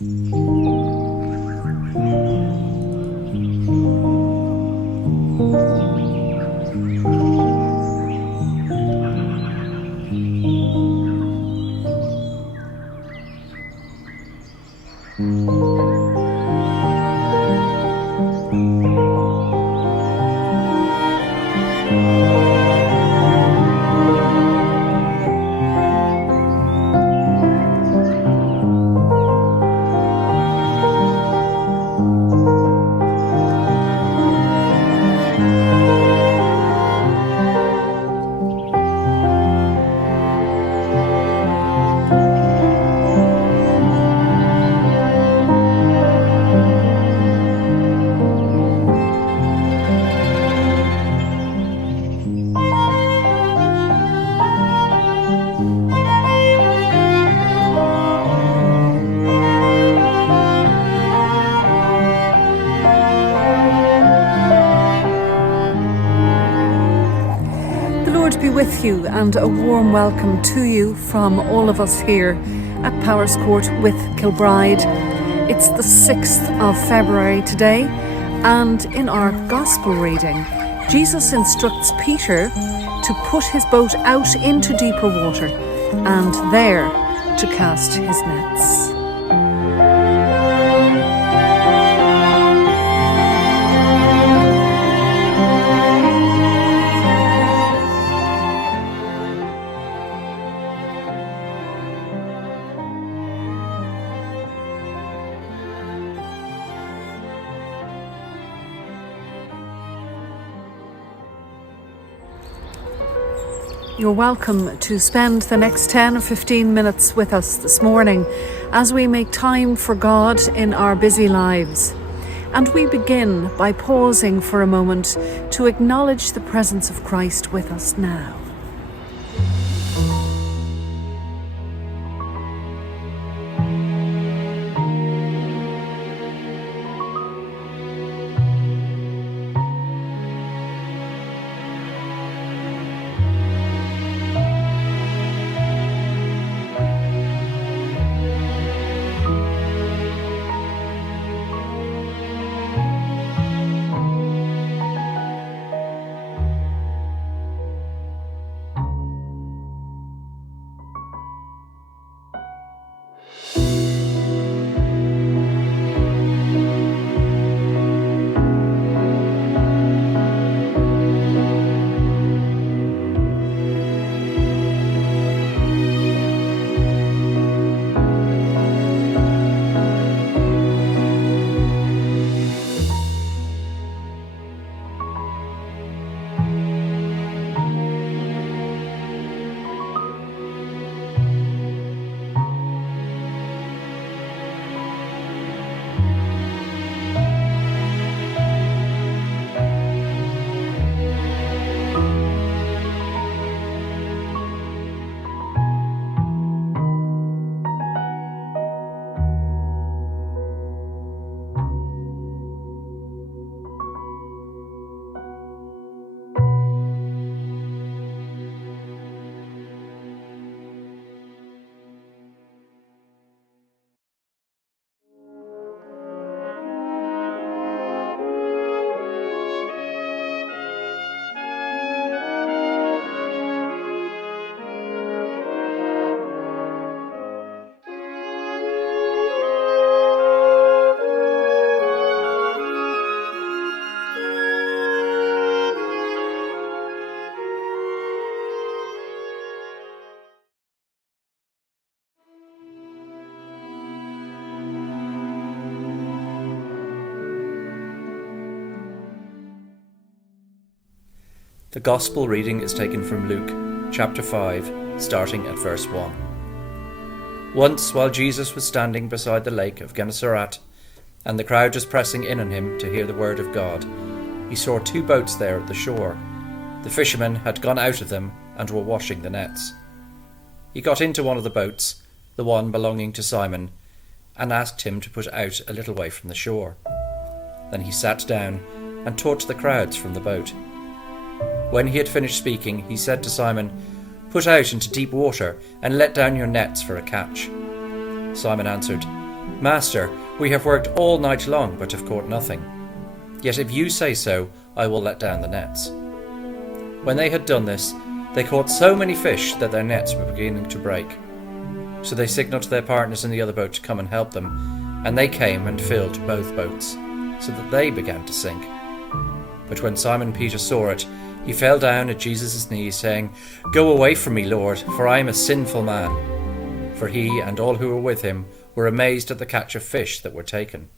Be with you, and a warm welcome to you from all of us here at Powerscourt with Kilbride. It's the 6th of February today, and in our Gospel reading, Jesus instructs Peter to put his boat out into deeper water and there to cast his nets. You're welcome to spend the next 10 or 15 minutes with us this morning as we make time for God in our busy lives. And we begin by pausing for a moment to acknowledge the presence of Christ with us now. The Gospel reading is taken from Luke, chapter 5, starting at verse 1. Once, while Jesus was standing beside the lake of Gennesaret, and the crowd was pressing in on him to hear the word of God, he saw two boats there at the shore. The fishermen had gone out of them and were washing the nets. He got into one of the boats, the one belonging to Simon, and asked him to put out a little way from the shore. Then he sat down and taught the crowds from the boat. When he had finished speaking, he said to Simon, "Put out into deep water and let down your nets for a catch." Simon answered, "Master, we have worked all night long, but have caught nothing. Yet if you say so, I will let down the nets." When they had done this, they caught so many fish that their nets were beginning to break. So they signaled to their partners in the other boat to come and help them, and they came and filled both boats, so that they began to sink. But when Simon Peter saw it, he fell down at Jesus' knees, saying, "Go away from me, Lord, for I am a sinful man." For he and all who were with him were amazed at the catch of fish that were taken.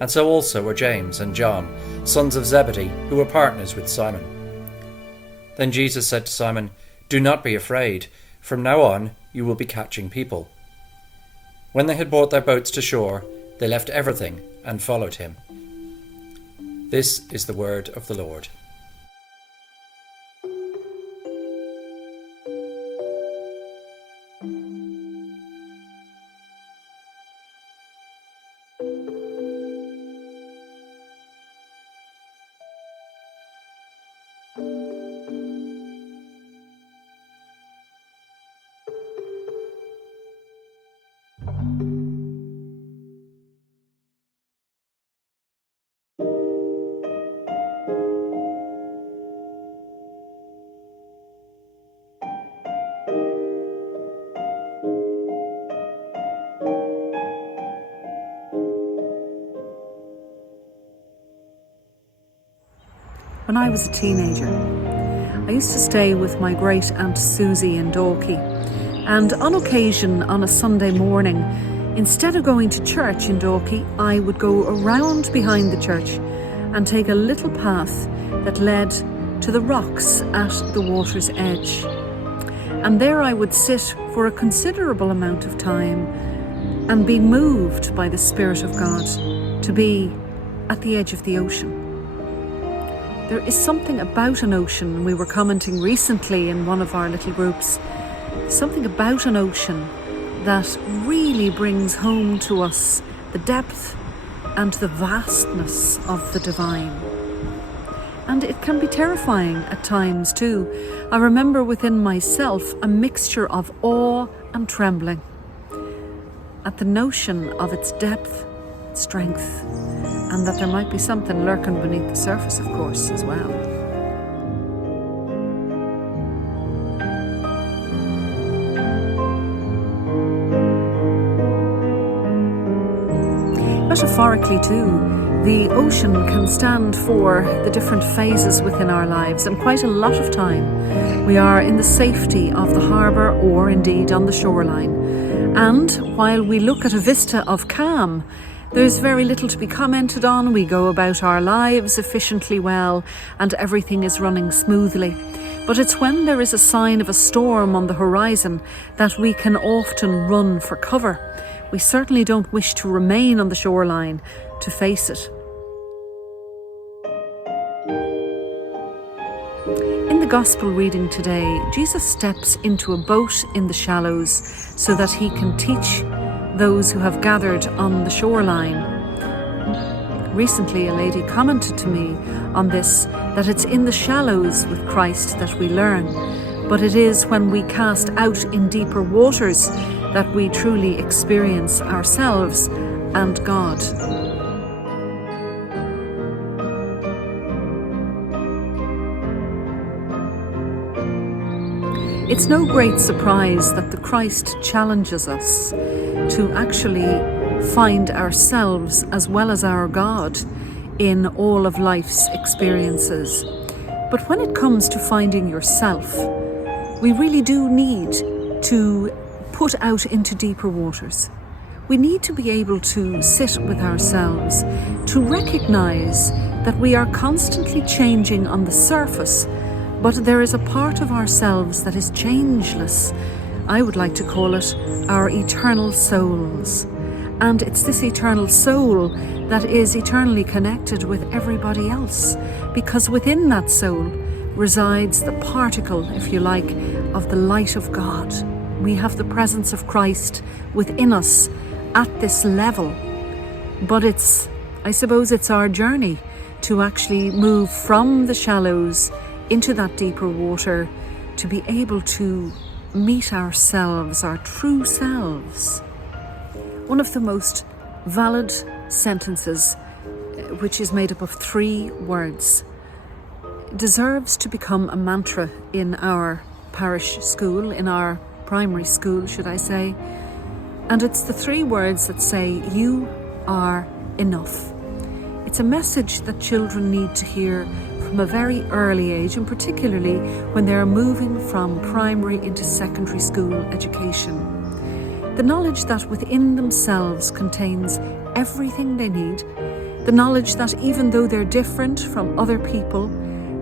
And so also were James and John, sons of Zebedee, who were partners with Simon. Then Jesus said to Simon, "Do not be afraid. From now on you will be catching people." When they had brought their boats to shore, they left everything and followed him. This is the word of the Lord. When I was a teenager, I used to stay with my great aunt Susie in Dalkey, and on occasion on a Sunday morning, instead of going to church in Dalkey, I would go around behind the church and take a little path that led to the rocks at the water's edge. And there I would sit for a considerable amount of time and be moved by the Spirit of God to be at the edge of the ocean. There is something about an ocean, we were commenting recently in one of our little groups, something about an ocean that really brings home to us the depth and the vastness of the divine. And it can be terrifying at times too. I remember within myself a mixture of awe and trembling at the notion of its depth, strength, and that there might be something lurking beneath the surface, of course, as well. Metaphorically too, the ocean can stand for the different phases within our lives, and quite a lot of time we are in the safety of the harbour or indeed on the shoreline. And while we look at a vista of calm, there's very little to be commented on. We go about our lives efficiently well and everything is running smoothly. But it's when there is a sign of a storm on the horizon that we can often run for cover. We certainly don't wish to remain on the shoreline to face it. In the Gospel reading today, Jesus steps into a boat in the shallows so that he can teach those who have gathered on the shoreline. Recently, a lady commented to me on this, that it's in the shallows with Christ that we learn, but it is when we cast out in deeper waters that we truly experience ourselves and God. It's no great surprise that the Christ challenges us to actually find ourselves as well as our God in all of life's experiences. But when it comes to finding yourself, we really do need to put out into deeper waters. We need to be able to sit with ourselves, to recognize that we are constantly changing on the surface, but there is a part of ourselves that is changeless. I would like to call it our eternal souls. And it's this eternal soul that is eternally connected with everybody else, because within that soul resides the particle, if you like, of the light of God. We have the presence of Christ within us at this level. But I suppose it's our journey to actually move from the shallows into that deeper water, to be able to meet ourselves, our true selves. one of the most valid sentences, which is made up of 3 words, deserves to become a mantra in our parish school, in our primary school, should I say. And it's the 3 words that say, "You are enough." It's a message that children need to hear from a very early age, and particularly when they're moving from primary into secondary school education. The knowledge that within themselves contains everything they need, the knowledge that even though they're different from other people,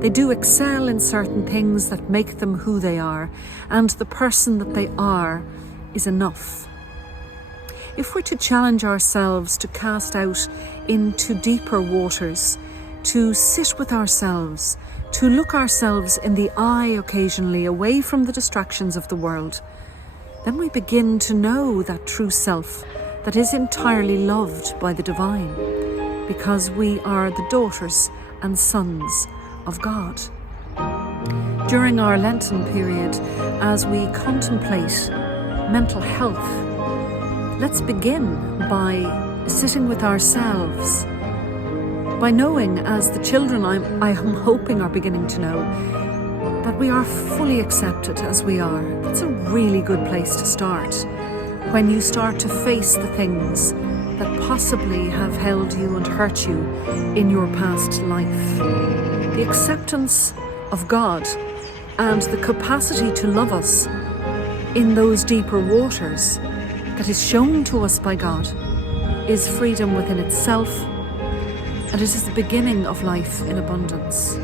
they do excel in certain things that make them who they are, and the person that they are is enough. If we're to challenge ourselves to cast out into deeper waters, to sit with ourselves, to look ourselves in the eye occasionally away from the distractions of the world, then we begin to know that true self that is entirely loved by the divine, because we are the daughters and sons of God. During our Lenten period, as we contemplate mental health, let's begin by sitting with ourselves, by knowing, as the children I am hoping are beginning to know, that we are fully accepted as we are. That's a really good place to start. When you start to face the things that possibly have held you and hurt you in your past life. The acceptance of God and the capacity to love us in those deeper waters that is shown to us by God is freedom within itself, and it is the beginning of life in abundance.